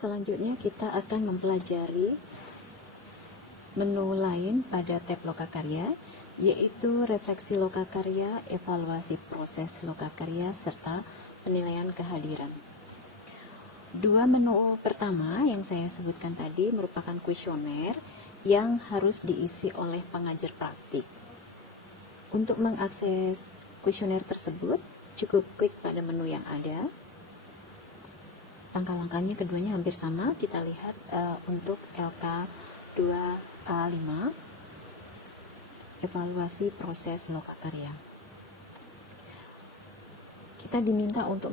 Selanjutnya kita akan mempelajari menu lain pada tab lokakarya, yaitu refleksi lokakarya, evaluasi proses lokakarya, serta penilaian kehadiran. Dua menu pertama yang saya sebutkan tadi merupakan kuesioner yang harus diisi oleh pengajar praktik. Untuk mengakses kuesioner tersebut, cukup klik pada menu yang ada. Langkah-langkahnya keduanya hampir sama. Kita lihat untuk LK2A5, evaluasi proses lokakarya. Kita diminta untuk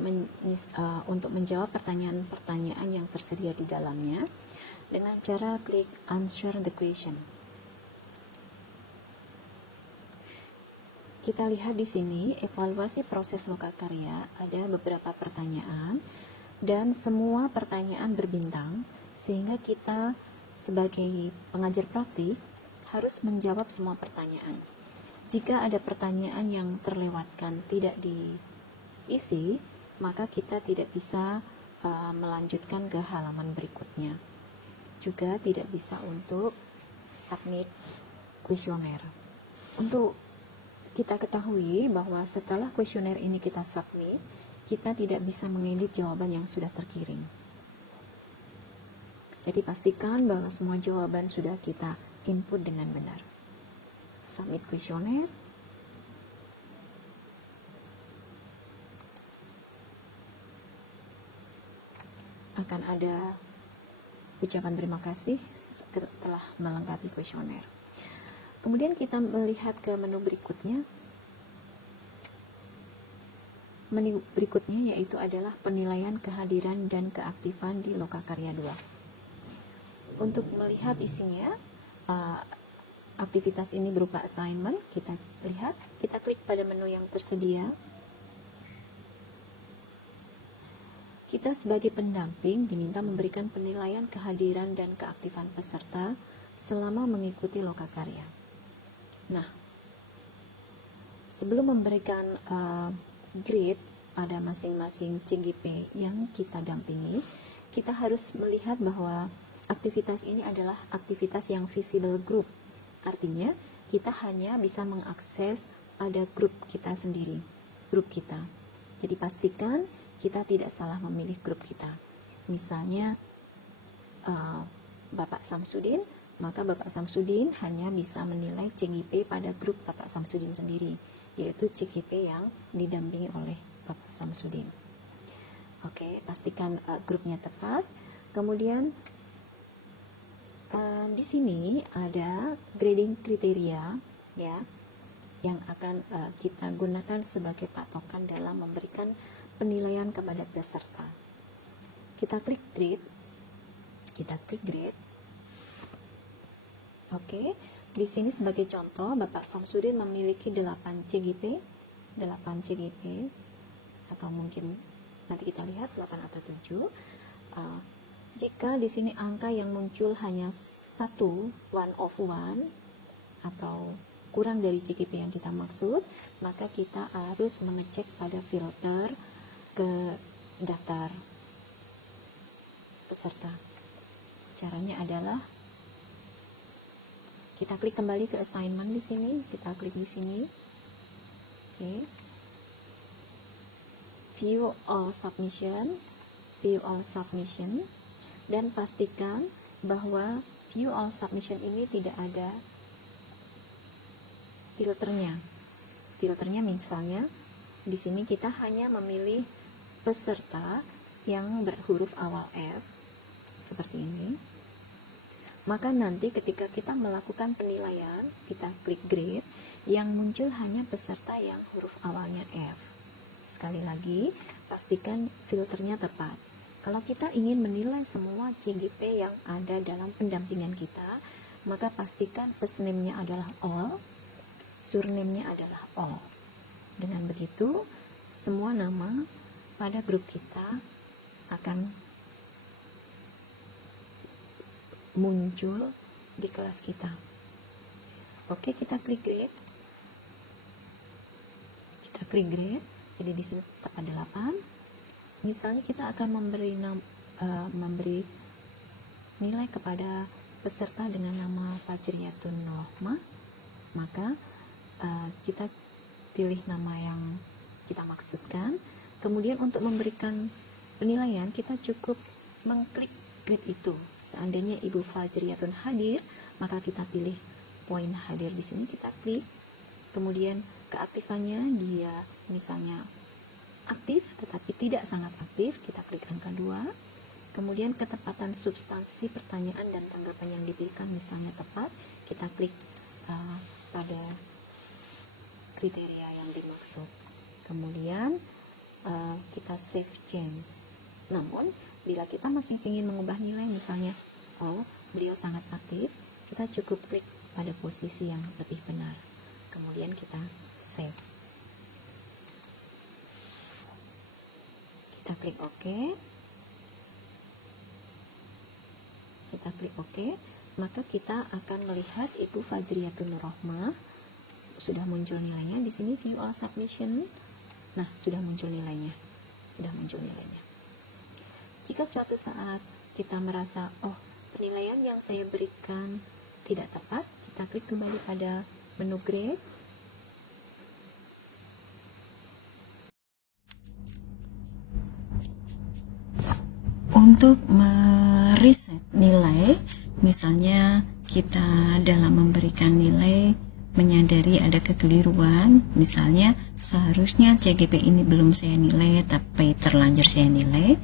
menjawab pertanyaan-pertanyaan yang tersedia di dalamnya dengan cara klik Answer the question. Kita lihat di sini evaluasi proses lokakarya, ada beberapa pertanyaan dan semua pertanyaan berbintang, sehingga kita sebagai pengajar praktik harus menjawab semua pertanyaan. Jika ada pertanyaan yang terlewatkan tidak diisi, maka kita tidak bisa melanjutkan ke halaman berikutnya. Juga tidak bisa untuk submit kuesioner. Untuk kita ketahui bahwa setelah kuesioner ini kita submit, kita tidak bisa mengedit jawaban yang sudah terkirim. Jadi pastikan bahwa semua jawaban sudah kita input dengan benar. Submit kuesioner. Akan ada ucapan terima kasih setelah melengkapi kuesioner. Kemudian kita melihat ke menu berikutnya. Menu berikutnya yaitu adalah penilaian kehadiran dan keaktifan di lokakarya 2. Untuk melihat isinya, aktivitas ini berupa assignment. Kita lihat, kita klik pada menu yang tersedia. Kita sebagai pendamping diminta memberikan penilaian kehadiran dan keaktifan peserta selama mengikuti lokakarya. Nah, sebelum memberikan grade pada masing-masing CGP yang kita dampingi, kita harus melihat bahwa aktivitas ini adalah aktivitas yang visible group. Artinya, kita hanya bisa mengakses pada grup kita sendiri, grup kita. Jadi pastikan kita tidak salah memilih grup kita. Misalnya, Bapak Samsudin, maka Bapak Samsudin hanya bisa menilai CGP pada grup Bapak Samsudin sendiri, yaitu CGP yang didampingi oleh Bapak Samsudin. Oke, pastikan grupnya tepat. Kemudian di sini ada grading kriteria ya, yang akan kita gunakan sebagai patokan dalam memberikan penilaian kepada peserta. Kita klik grade. Oke, di sini sebagai contoh Bapak Samsudin memiliki 8 CGP atau mungkin nanti kita lihat 8 atau 7. Jika di sini angka yang muncul hanya 1, 1 of 1 atau kurang dari CGP yang kita maksud, maka kita harus mengecek pada filter ke daftar peserta. Caranya adalah kita klik kembali ke assignment di sini, kita klik di sini. Oke. View all submission, dan pastikan bahwa view all submission ini tidak ada filternya. Filternya misalnya di sini kita hanya memilih peserta yang berhuruf awal F seperti ini. Maka nanti ketika kita melakukan penilaian, kita klik grade, yang muncul hanya peserta yang huruf awalnya F. Sekali lagi, pastikan filternya tepat. Kalau kita ingin menilai semua CGP yang ada dalam pendampingan kita, maka pastikan first name-nya adalah all, surname-nya adalah all. Dengan begitu, semua nama pada grup kita akan muncul di kelas kita. Oke, kita klik grade. Jadi di sini tetap ada 8. Misalnya kita akan memberi nilai kepada peserta dengan nama Fajriyatun Rohmah, maka kita pilih nama yang kita maksudkan. Kemudian untuk memberikan penilaian, kita cukup mengklik grade itu. Seandainya Ibu Fajriyatun hadir, maka kita pilih poin hadir di sini, kita klik. Kemudian keaktifannya, dia misalnya aktif tetapi tidak sangat aktif, kita klik angka 2. Kemudian ketepatan substansi pertanyaan dan tanggapan yang diberikan misalnya tepat, kita klik pada kriteria yang dimaksud. Kemudian kita save change. Namun bila kita masih ingin mengubah nilai, misalnya beliau sangat aktif, kita cukup klik pada posisi yang lebih benar, kemudian kita save. Kita klik OK. Kita klik OK, maka kita akan melihat Ibu Fajriyatun Rohmah sudah muncul nilainya di sini, view all submission. Nah, sudah muncul nilainya. Jika suatu saat kita merasa penilaian yang saya berikan tidak tepat, kita klik kembali pada menu grade. Untuk mereset nilai, misalnya kita dalam memberikan nilai menyadari ada kekeliruan, misalnya seharusnya CGP ini belum saya nilai tapi terlanjur saya nilai.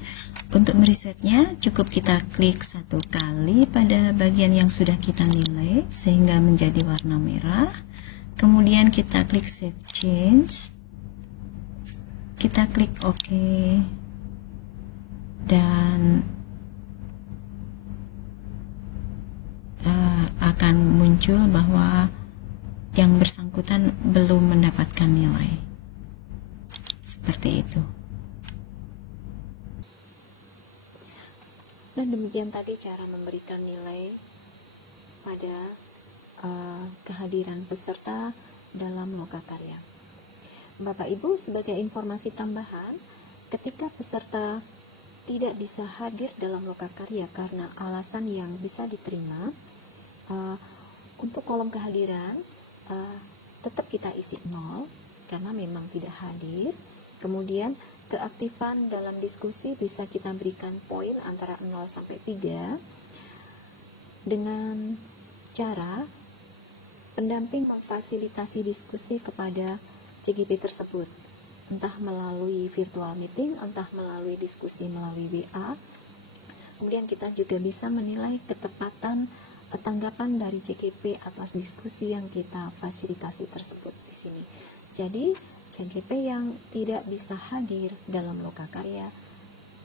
Untuk meresetnya cukup kita klik 1 kali pada bagian yang sudah kita nilai sehingga menjadi warna merah. Kemudian kita klik save change, kita klik OK, dan akan muncul bahwa yang bersangkutan belum mendapatkan nilai. Seperti itu. Dan demikian tadi cara memberikan nilai pada kehadiran peserta dalam lokakarya. Bapak Ibu, sebagai informasi tambahan, ketika peserta tidak bisa hadir dalam lokakarya karena alasan yang bisa diterima, untuk kolom kehadiran tetap kita isi 0 karena memang tidak hadir. Kemudian keaktifan dalam diskusi bisa kita berikan poin antara 0 sampai 3 dengan cara pendamping memfasilitasi diskusi kepada CGP tersebut, entah melalui virtual meeting, entah melalui diskusi melalui WA. Kemudian kita juga bisa menilai ketepatan tanggapan dari CGP atas diskusi yang kita fasilitasi tersebut di sini. Jadi CGP yang tidak bisa hadir dalam lokakarya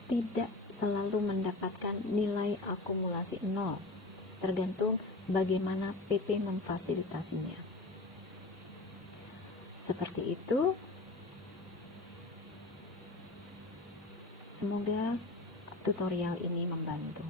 tidak selalu mendapatkan nilai akumulasi 0, tergantung bagaimana PP memfasilitasinya. Seperti itu. Semoga tutorial ini membantu.